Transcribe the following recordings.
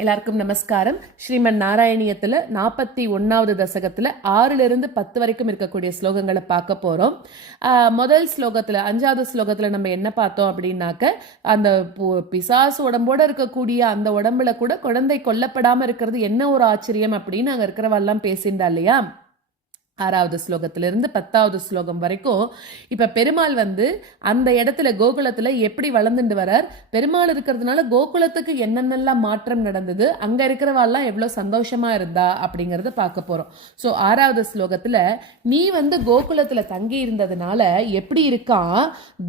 எல்லாருக்கும் நமஸ்காரம். ஸ்ரீமன் நாராயணியத்தில் 41வது தசகத்தில் 6லிருந்து 10 வரைக்கும் இருக்கக்கூடிய ஸ்லோகங்களை பார்க்க போகிறோம். முதல் ஸ்லோகத்தில் 5வது ஸ்லோகத்தில் நம்ம என்ன பார்த்தோம் அப்படின்னாக்க, அந்த பிசாசு உடம்போடு இருக்கக்கூடிய அந்த உடம்புல கூட குழந்தை கொல்லப்படாமல் இருக்கிறது என்ன ஒரு ஆச்சரியம் அப்படின்னு அங்கே இருக்கிறவெல்லாம் பேசியிருந்தா இல்லையா. 6வது ஸ்லோகத்திலிருந்து 10வது ஸ்லோகம் வரைக்கும் இப்ப பெருமாள் அந்த இடத்துல கோகுலத்துல எப்படி வளர்ந்துட்டு வரார், பெருமாள் இருக்கிறதுனால கோகுலத்துக்கு என்னென்னலாம் மாற்றம் நடந்தது, அங்க இருக்கிறவாள்லாம் எவ்வளவு சந்தோஷமா இருந்தா அப்படிங்கறத பார்க்க போறோம். ஸோ 6வது ஸ்லோகத்துல நீ கோகுலத்துல தங்கி இருந்ததுனால எப்படி இருக்கான்,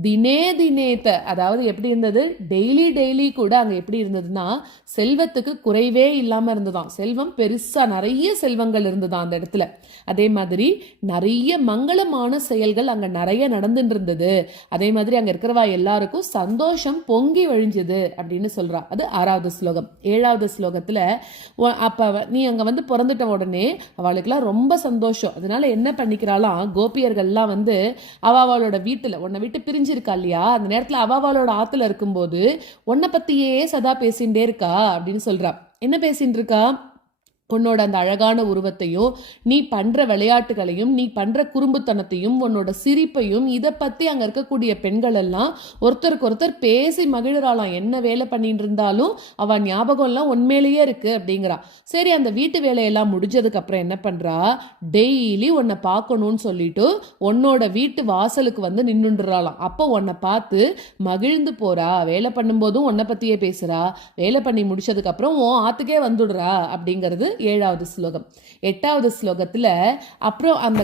தினே தினேத்த, அதாவது எப்படி இருந்தது, டெய்லி கூட அங்க எப்படி இருந்ததுன்னா செல்வத்துக்கு குறைவே இல்லாம இருந்ததாம். செல்வம் பெருசா நிறைய செல்வங்கள் இருந்ததாம் அந்த இடத்துல. அதே மாதிரி நிறைய மங்களமான செயல்கள் அங்க நிறைய நடந்துட்டு இருந்தது. அதே மாதிரி அங்க இருக்கிறவா எல்லாருக்கும் சந்தோஷம் பொங்கி வழிஞ்சது அப்படின்னு சொல்றா. அது 6வது ஸ்லோகம். 7வது ஸ்லோகத்துல அப்ப நீ அங்க பிறந்துட்ட உடனே அவளுக்குலாம் ரொம்ப சந்தோஷம். அதனால என்ன பண்ணிக்கிறாளாம், கோபியர்கள்லாம் அவளோட வீட்டுல உன்னை விட்டு பிரிஞ்சிருக்கா இல்லையா, அந்த நேரத்துல அவளோட ஆத்துல இருக்கும்போது உன்னை பத்தியே சதா பேசிகிட்டே இருக்கா அப்படின்னு சொல்றா. என்ன பேசிட்டு இருக்கா, உன்னோட அந்த அழகான உருவத்தையும், நீ பண்ற விளையாட்டுகளையும், நீ பண்ற குறும்புத்தனத்தையும், உன்னோட சிரிப்பையும், இதை பத்தி அங்க இருக்கக்கூடிய பெண்கள் எல்லாம் ஒருத்தருக்கு ஒருத்தர் பேசி மகிழறாளாம். என்ன வேலை பண்ணிட்டு இருந்தாலும் அவ ஞாபகம் எல்லாம் உண்மையிலேயே இருக்கு அப்படிங்கிறா. சரி, அந்த வீட்டு வேலையெல்லாம் முடிஞ்சதுக்கு அப்புறம் என்ன பண்றா, டெய்லி உன்னை பார்க்கணும்னு சொல்லிட்டு உன்னோட வீட்டு வாசலுக்கு நின்றுடுறாளாம். அப்போ உன்னை பார்த்து மகிழ்ந்து போறா. வேலை பண்ணும்போதும் உன்னை பத்தியே பேசுறா. வேலை பண்ணி முடிச்சதுக்கு அப்புறம் உன் ஆத்துக்கே வந்துடுறா அப்படிங்கிறது 7வது ஸ்லோகம். 8வது ஸ்லோகத்துல அப்புறம் அந்த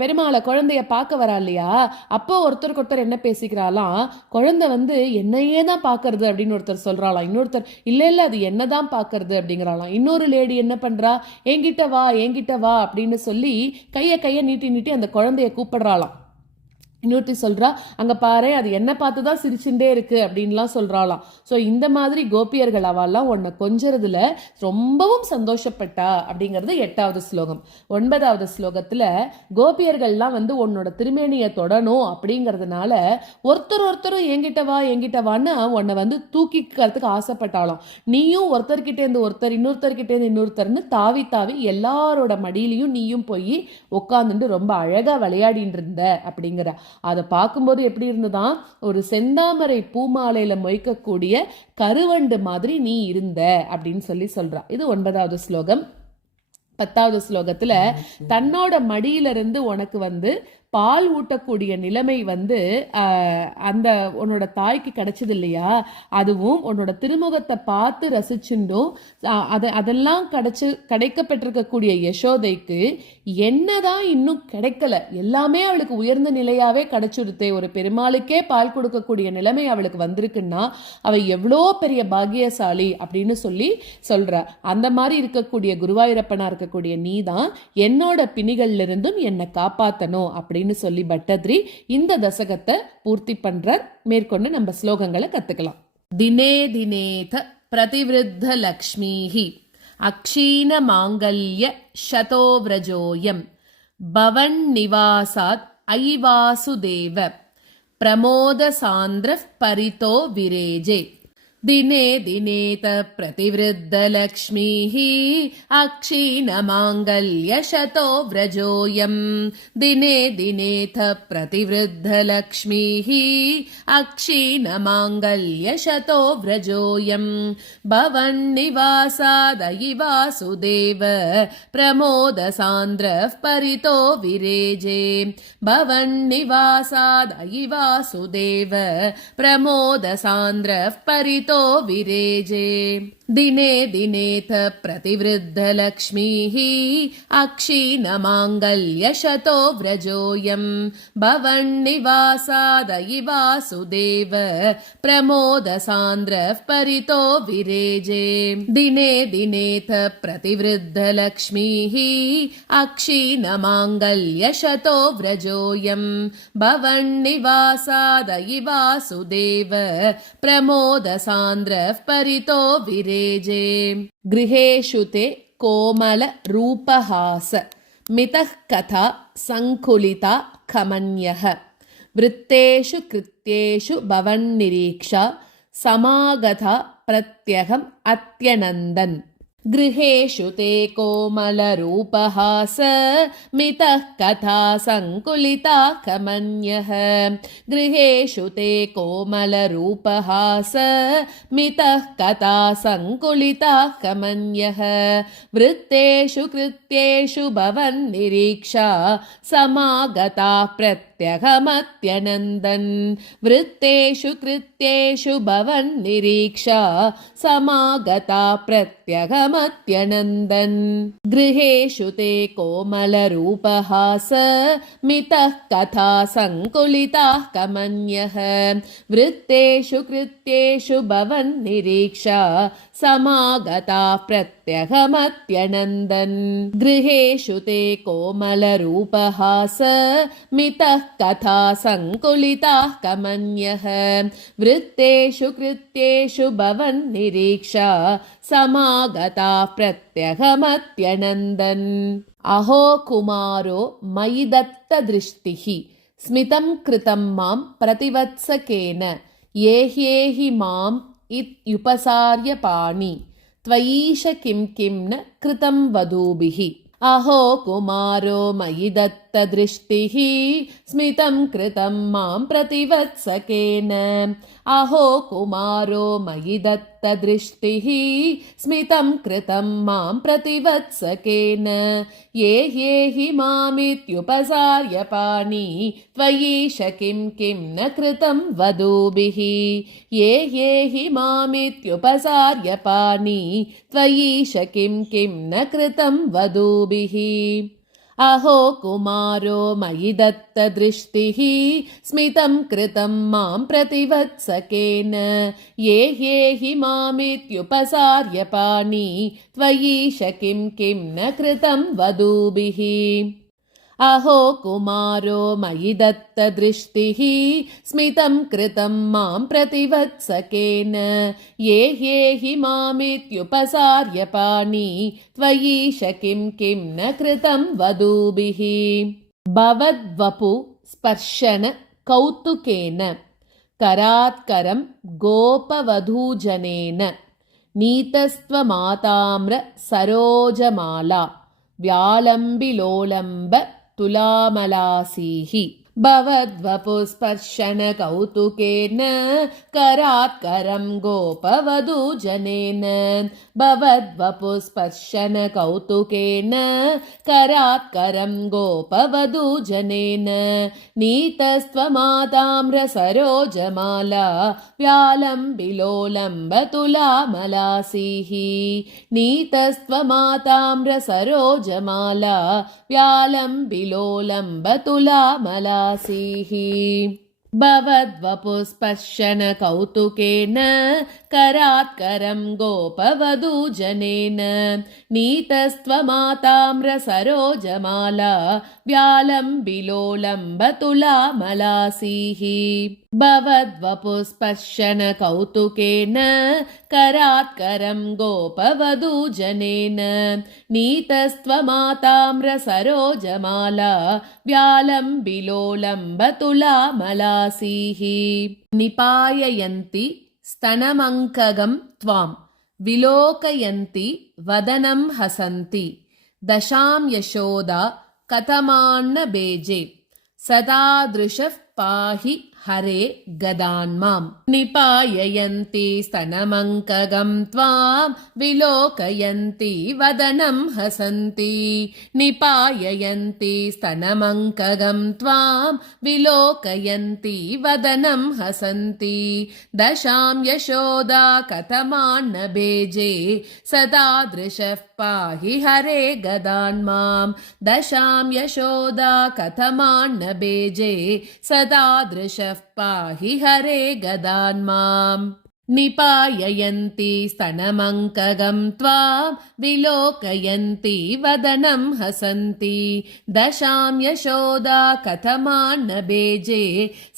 பெருமாளை குழந்தைய பார்க்க வரா இல்லையா, அப்போ ஒருத்தருக்கு ஒருத்தர் என்ன பேசிக்கிறாளாம், குழந்தை என்னையே தான் பாக்குறது அப்படின்னு ஒருத்தர் சொல்றாளாம். இன்னொருத்தர் இல்ல அது என்னதான் பாக்குறது அப்படிங்கிறாளாம். இன்னொரு லேடி என்ன பண்றா, என்கிட்ட வா அப்படின்னு சொல்லி கைய நீட்டி அந்த குழந்தைய கூப்பிடுறாளாம். இன்னொருத்தி சொல்றா, அங்க பாரு அது என்ன பார்த்துதான் சிரிச்சுட்டே இருக்கு அப்படின்லாம் சொல்றாளாம். ஸோ இந்த மாதிரி கோபியர்கள் அவெல்லாம் உன்னை கொஞ்சறதுல ரொம்பவும் சந்தோஷப்பட்டா அப்படிங்கிறது 8வது ஸ்லோகம். 9வது ஸ்லோகத்துல கோபியர்கள்லாம் உன்னோட திருமேனியை தொடணும் அப்படிங்கிறதுனால ஒருத்தரும் என்கிட்ட வான்னு உன்னை தூக்கிக்கிறதுக்கு ஆசைப்பட்டாலும், நீயும் ஒருத்தர்கிட்டேருந்து ஒருத்தர் இன்னொருத்தர்கிட்டேருந்து இன்னொருத்தர்னு தாவி எல்லாரோட மடியிலையும் நீயும் போய் உட்காந்துட்டு ரொம்ப அழகா விளையாடிட்டு இருந்த அப்படிங்கிற. அதை பார்க்கும்போது எப்படி இருந்ததான், ஒரு செந்தாமரை பூமாலையில மொய்க்கக்கூடிய கருவண்டு மாதிரி நீ இருந்த அப்படின்னு சொல்றா. இது 9வது ஸ்லோகம். 10வது ஸ்லோகத்துல தன்னோட மடியிலிருந்து உனக்கு பால் ஊட்டக்கூடிய நிலைமை அந்த உன்னோட தாய்க்கு கிடைச்சது இல்லையா, அதுவும் உன்னோட திருமுகத்தை பார்த்து ரசிச்சுண்டும் அதெல்லாம் கிடைக்கப்பட்டிருக்கக்கூடிய யசோதைக்கு என்னதான் இன்னும் கிடைக்கல, எல்லாமே அவளுக்கு உயர்ந்த நிலையாவே கிடைச்சிருத்தே. ஒரு பெருமாளுக்கே பால் கொடுக்கக்கூடிய நிலைமை அவளுக்கு வந்திருக்குன்னா அவ எவ்வளோ பெரிய பாக்கியசாலி அப்படின்னு சொல்ற. அந்த மாதிரி இருக்கக்கூடிய குருவாயூரப்பனா இருக்கக்கூடிய நீதான் என்னோட பிணிகள்ல இருந்தும் என்னை காப்பாத்தணும் அப்படின்னு சொல்லி பட்டத்ரி இந்த தசகத்தை பூர்த்தி பண்றார். மேற்கொண்டு நம்ம ஸ்லோகங்களை கத்துக்கலாம். தினே தினேத பிரதிவிருத்த லக்ஷ்மீஹி அக்ஷீண மாங்கல்ய ஷதோ விரஜோயம் பவன் நிவாசாத் ஐவாசுதேவ பிரமோத சாந்திர பரிதோ விரேஜே. தினே தினேத பிரதிவிருத்த லக்ஷ்மீஹ அக்ஷீண மாங்கல்ய ஷதோ விரஜோயம். தினே தினேத பிரதிவிருத்த லக்ஷ்மீஹ அக்ஷீண மாங்கல்ய ஷதோ விரஜோயம் பவன் நிவாசாதயி வாசுதேவ பிரமோத சாந்திர பரிதோ விரேஜே. பவன் நிவாசாதயி வாசுதேவ பிரமோத சாந்திர பரிதோ விரேஜே. தினே தினேத பிரதிவிருத்த லக்ஷ்மீஹ அக்ஷீண மாங்கல்ய ஷதோ விரஜோயம் பவன் நிவாசாதயி வாசுதேவ பிரமோத சாந்திர பரிதோ விரேஜே. தினே தினேத பிரதிவிருத்த லக்ஷ்மீஹ அக்ஷீண மாங்கல்ய ஷதோ விரஜோயம் பவன் நிவாசாதயி வாசுதேவ பிரமோத சாந்திர பரிதோ விரேஜே. गृहेषु ते कोमल रूपहास मितः कथा संकुलिता कमन्यः वृत्तेषु कृत्येषु भवन्निरीक्षा समागता प्रत्यहम् अत्यनन्दन् गृहेषु ते कोमलरूपहास मितः कथा संकुलिता कमन्यः गृहेषु ते कोमलरूपहास मितः कथा संकुलिता कमन्यः वृत्तेषु कृत्येषु भवन्निरीक्षा समागता प्रत्यहमत्यनन्दन् वृत्तेषु कृत्येषु भवन्निरीक्षा समागता प्रत्यहमत्यनन्दन् गृहेषु ते कोमलरूपहास मितः कथा संकुलिताः कमन्यः वृत्तेषु कृत्येषु भवन्निरीक्षा समागता प्रत्यहमत्यनन्दन् गृहेषु ते कोमलरूपहास मितः कथा संकुलिताः कमन्यः वृत्तेषु कृत्येषु भवन्निरीक्षा समागता प्रत्यहमत्यनन्दन् अहो कुमारो मयि दत्तदृष्टिः स्मितं कृतं मां प्रतिवत्सकेन ये ह्येहि माम् इत्युपसार्य पाणि त्वयीश किं किं न कृतं वधूभिः अहो कुमारो मयि दत्तदृष्टिः स्मितं कृतं मां प्रतिवत्सकेन अहो कुमारो मयि दत्तदृष्टिः स्मितं कृतं मां प्रतिवत्सकेन ये ह्येहि मामित्युपसार्य पाणि त्वयीश किं किं न कृतं वधूभिः ये ह्येहि मामित्युपसार्य पाणि त्वयीश किं किं न कृतं वधूभिः अहो कुमारो मयि दत्तदृष्टिः स्मितं कृतं मां प्रतिवत्सकेन ये ह्येहि मामित्युपसार्य पाणि त्वयीश किं किं न कृतं वधूभिः अहो कुमारो मयि दत्तदृष्टिः स्मितं कृतं मां प्रतिवत्सकेन ये ह्येहि मामित्युपसार्य पाणि त्वयीश किं किं न कृतं वधूभिः भवद्वपु स्पर्शन कौतुकेन करात्करं गोपवधूजनेन नीतस्त्वमाताम्र सरोजमाला व्यालम्बिलोलम्ब तुलामलासीः भवद्वपुस्पर्शन कौतुकेन करात्करं गोपवधूजनेन भवद्वपुस्पर्शन कौतुकेन करात्करं गोपवधूजनेन नीतस्त्वमाताम्रसरोजमाला व्यालम्बिलोलम्ब तुलामलासीः नीतस्त्वमाताम्रसरोजमाला व्यालम्बिलोलम्ब तुलामलासीः भवद्वपुस्पर्शन कौतुकेन करात्करं गोपवधूजनेन नीतस्त्वमाताम्रसरोजमाला व्यालम्बिलोलम्ब तुलामलासीः भवद्वपुस्पर्शन कौतुकेन करात्करं गोपवधूजनेन नीतस्त्वमाताम्रसरोजमाला व्यालम्बिलोलम्ब तुलामलासीः निपाययन्ति स्तनमङ्कगं त्वां विलोकयन्ति वदनं हसन्ति दशां यशोदा कथमान्न बेजे सतादृशः पाहि हरे गदान्माम् निपाययन्ति स्तनमङ्कगं त्वां विलोकयन्ति वदनं हसन्ति निपाययन्ति स्तनमङ्कगं त्वां विलोकयन्ति वदनं हसन्ति दशां यशोदा कथमान्न बेजे सतादृशः पाहि हरे गदान्मां दशां यशोदा कथमान्न बेजे सतादृशः पाहि हरे गदान्माम् निपाययन्ति स्तनमङ्कगं त्वां विलोकयन्ति वदनं हसन्ति दशां यशोदा कथमान्न बेजे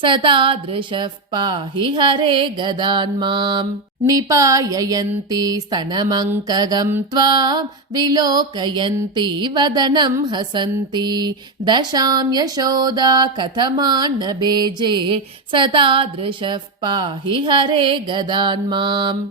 सतादृशः पाहि हरे गदान्माम् निपाययन्ति स्तनमङ्कगं त्वां विलोकयन्ति वदनं हसन्ति दशां यशोदा कथमान्न बेजे स तादृशः पाहि हरे गदान्माम्